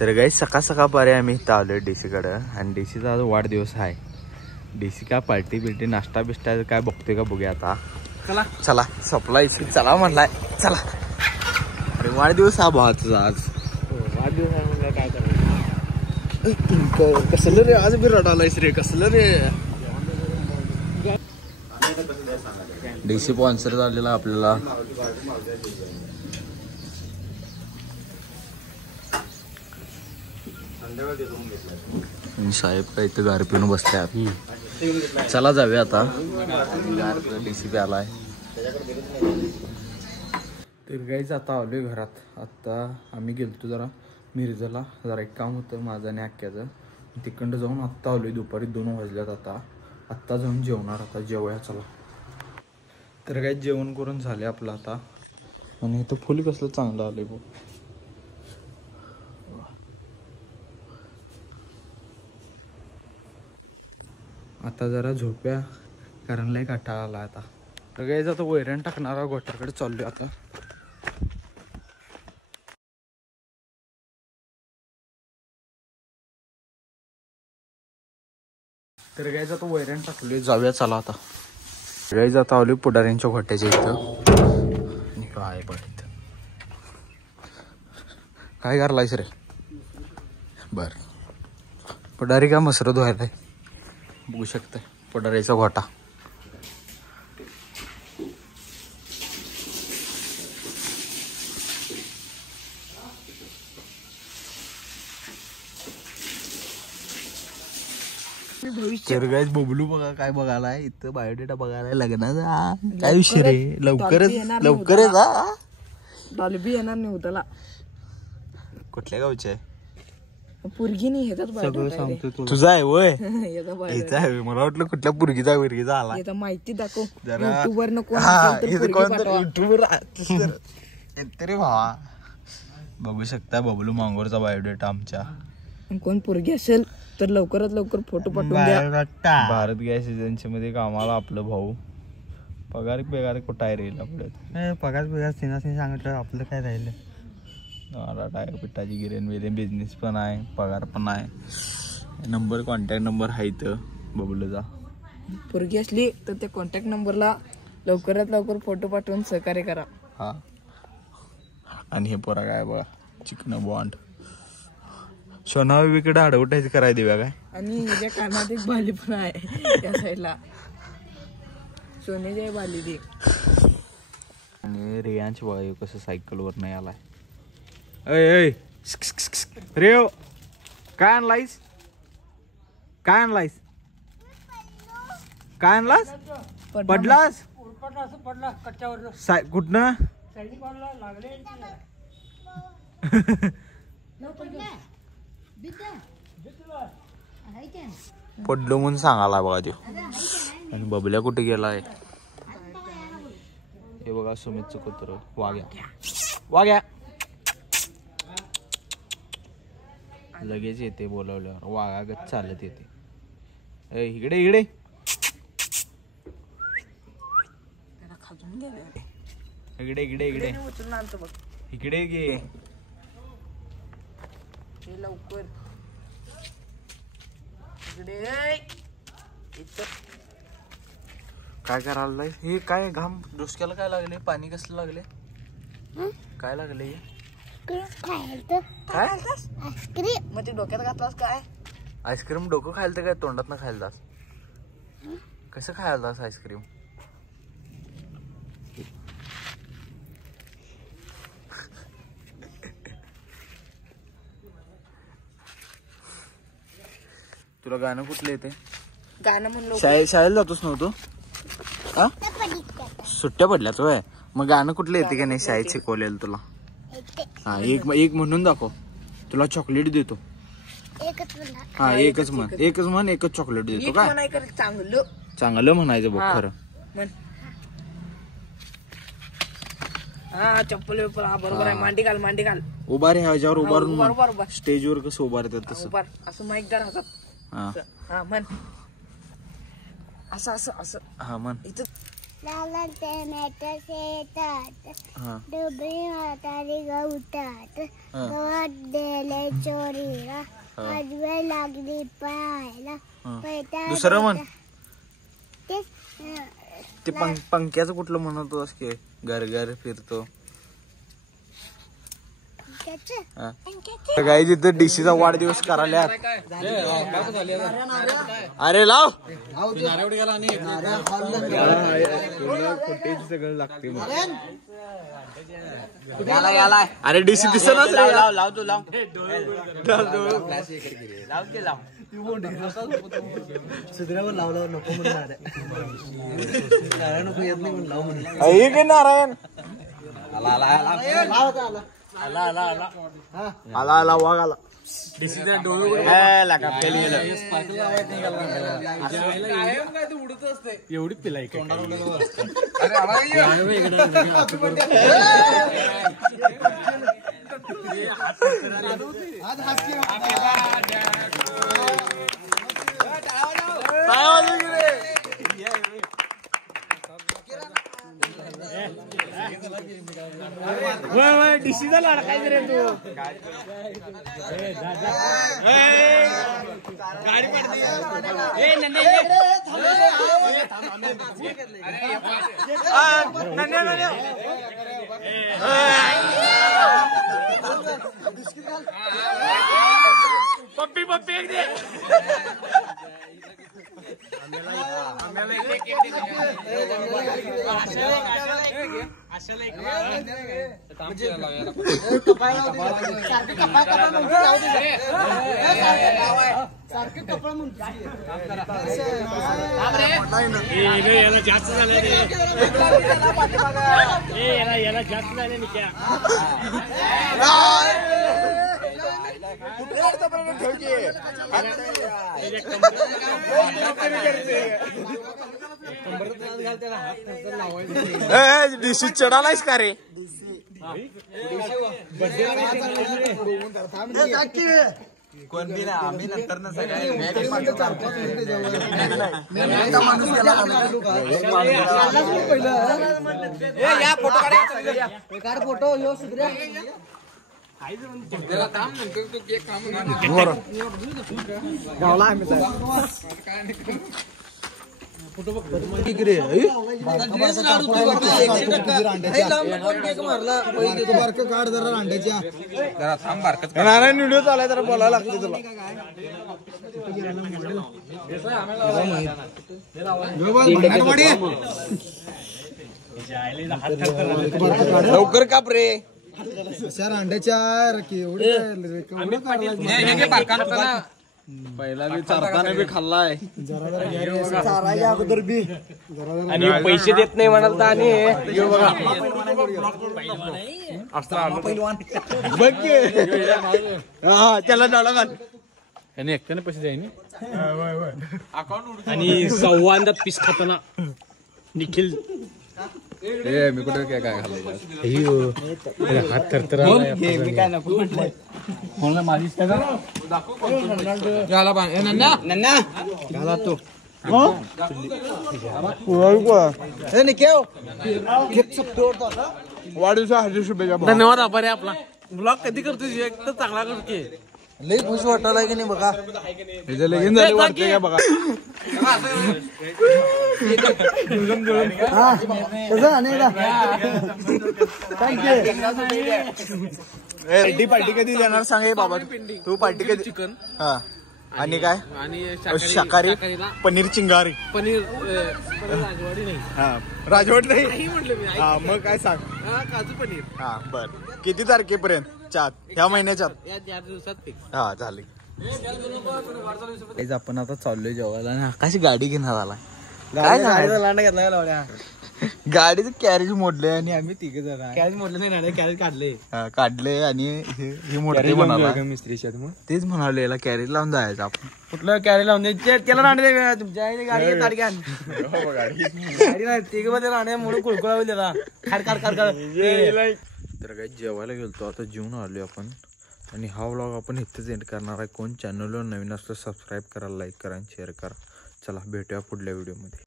तर गाईज सकाळ सकाळपारी आम्ही इथं आलोय डीसीकडं आणि डीसीचा आज वाढदिवस आहे. डीसी काय पार्टी बिर्टी नाश्ता बिष्टा काय बघतोय का बघूया आता. चला चला सप्लायची चला म्हणलाय चला. अरे वाढदिवस हा भावाचा आज वाढदिवस आहे म्हणलं काय करायचं. कसलं रे आज बी रडालायस रे कसलं रे. डीसी स्पॉन्सर झालेला आपल्याला. साहेब काय इथं गार पिऊन बसल्यात. चला जाऊया आता. गार डीसी पे आलाय. तर गाईज आता आलोय घरात. आता आम्ही गेलतो जरा मिरजला जरा एक काम होतं माझं आणि अक्क्याचं. तिकडं जाऊन आत्ता आलोय. दुपारी 2 वाजल्यात. आत्ता जाऊन जेवणार. आता जेवूया चला. तर काय जेवण करून झाले आपलं आता. आणि इथं फुल कसलं चांगलं आलंय बघ. आता जरा झोप्या कारण लय काटाळा आला आता. तर काय आता वैरण टाकणारा गोठ्याकडे चाललोय आता. तर गाईज आता वैरण टाकलोय जाऊया चला आता. गाईज आता आलोय पुढाऱ्यांच्या गोठ्याच्या इथं. काय बघ इथं काय करलायस रे. बर पुढारी का मसर धुवायलाय बघू शकता. पुढाऱ्याचा गोठा. तर गाईज बबलू बघा काय बघायलाय इथं. बायोडेटा बघायलाय लग्नाचा. काय विषय रे. लवकरच हा. डॉल्बी येणार नाही होताला. कुठल्या गावचे आहे. पुरगी नाही सगळं सांगतो तुझा आहे वय. याचा आहे मला वाटलं कुठल्या पुरगीचा आला. माहिती दाखव जरा युट्यूबवर तरी भावा बघू शकता बबलू मांगोरचा बायोडेटा आमच्या. कोण पुरगी असेल तर लवकरात लवकर फोटो पाठवून द्या. भारत गॅस एजन्सी मध्ये कामाला आपलं भाऊ. पगार कुठं आहे रे आपल्यात. पगार सिनासने सांगितलं आपलं काय राहिलं. टायर पिठाची गिरेन वेरेन बिझनेस पण आहे. पगार पण आहे. नंबर कॉन्टॅक्ट नंबर आहे इथं बबलूचा. पुरगी असली तर त्या कॉन्टॅक्ट नंबरला लवकरात लवकर फोटो पाठवून सहकार्य करा. हा आणि हे पोरा काय बघा चिकन बॉन्ड. सोना विकडे अडवटायचं करायला देऊया काय. आणि याच्या कानात एक बाली पण आहे त्या साईडला. सोन्याची बाली दे. आणि रियांच बघा कसं सायकलवर नाही आलाय. अय रे काय आणलायस. काय आणलायस. काय आणलास. पडलास कुठनं. पडलो म्हणून सांगायला बघा तो. आणि बबल्या कुठे गेलाय. हे बघा सुमितचं कुत्र वाग्या लगेच येते बोलवल्यावर. वाघागत चालत येते. इकडे इकडे इकडे इकडे इकडे इकडे गे लवकर. काय करायला हे. काय घाम डोसक्याला काय लागले. पाणी कसलं लागले. काय लागले. काय आईस्क्रीम मग ते डोक्यात घातलास काय. आईस्क्रीम डोकं खायला काय तोंडात ना खायला. कसं खायला आईस्क्रीम. तुला गाणं कुठलं येते. गाणं म्हणलं शाळेला जातोस नव्हतो. हा सुट्ट्या पडल्यात वय. मग गाणं कुठलं येते का नाही शाळेत शिकवलेलं तुला. हा एक म्हणून दाखव. तुला चॉकलेट देतो. हा एकच म्हण एकच चॉकलेट देतो. काय चांगलं म्हणायचं बघ खरं. हा चप्पल वेप्पल. हा बरोबर आहे. मांडी घाल उभा रे. ह्याच्यावर उभारून स्टेजवर कसं उभारतात तसं. असं माईक दार हातात. हा म्हण असं असं असं. हा म्हण. इथं लाल टमाटर शेतात डुबरी म्हातारी गवतात गवत दिले चोरीला आजवे लागली पाहायला दुसरं म्हण तेच ते पंख्याचं कुठलं म्हणत होतास की घर घर फिरतो काही तिथं डीसीचा वाढदिवस करायला अरे लाव सगळं लागते अरे डीसी दिसत लाव तू लाव सुधऱ्यावर लावला नको म्हणून नको येत नाही म्हणून लाव म्हणून नारायण आला वाघ आला एवढी पिलाई डिसीचा लाडा काय रे तू गाडी पडते पप्पी पप्पी एक दे याला जास्त झालं याला जास्त झाले निक्या डीसी चढालायस का रे कोण बी ना आम्ही नंतर ना सगळे फोटो यो सुधऱ्या नारायण व्हिडिओ चालाय जरा बोलायला लागते तुला लवकर काप रे अंड्याच्या पहिला बी चारताना बी खाल्लाय अगोदर बी आणि पैसे देत नाही म्हणाल तर आणि त्याला डाळा घाल त्याने एकट्याने पैसे द्यायनी आणि सव्वांदा पीस खाताना निखिल मी कुठे काय काय खाल्लं हात थरथर वाढदिवसा हार्दिक शुभेच्छा धन्यवाद आभार आहे आपला ब्लॉग कधी करतोय एक तर चांगला करते लई खुश वाटायला की नाही बघा लगीन झाले वाटते का बघा पार्टी कधी देणार सांग बाबा तू पार्टी कधी चिकन हा आणि काय आणि शाकाहारी पनीर चिंगारी पनीर राजवाडी नाही हा राजवट नाही हा मग काय सांग काजू पनीर हा बर किती तारखेपर्यंत ह्या महिन्याच्या या दिवसात हा झाले आपण आता चाललोय जेवायला आणि आकाश गाडी घेणार आला काय लांडा घेतला गाडीचं कॅरेज मोडलंय आणि आम्ही तिघ जण कॅरेज मोडलं नाही कॅरेज काढले काढले आणि हे मोडले म्हणाला मिस्त्रीच्या तेच म्हणाले याला कॅरेज लावून जायचं आपण कुठलं कॅरेज लावून त्याला रांडे तुमच्या गाडी गाडी तिघ मध्ये रांडे म्हणून कुळकुळा त्याला खाड खाड खाड तर काही जेवायला गेलतो आता जेवून आलोय आपण आणि हा व्लॉग आपण इथेच एंड करणार आहे कोण चॅनलवर नवीन असलं सबस्क्राईब करा लाईक करा आणि शेअर करा चला भेटूया पुढल्या व्हिडिओमध्ये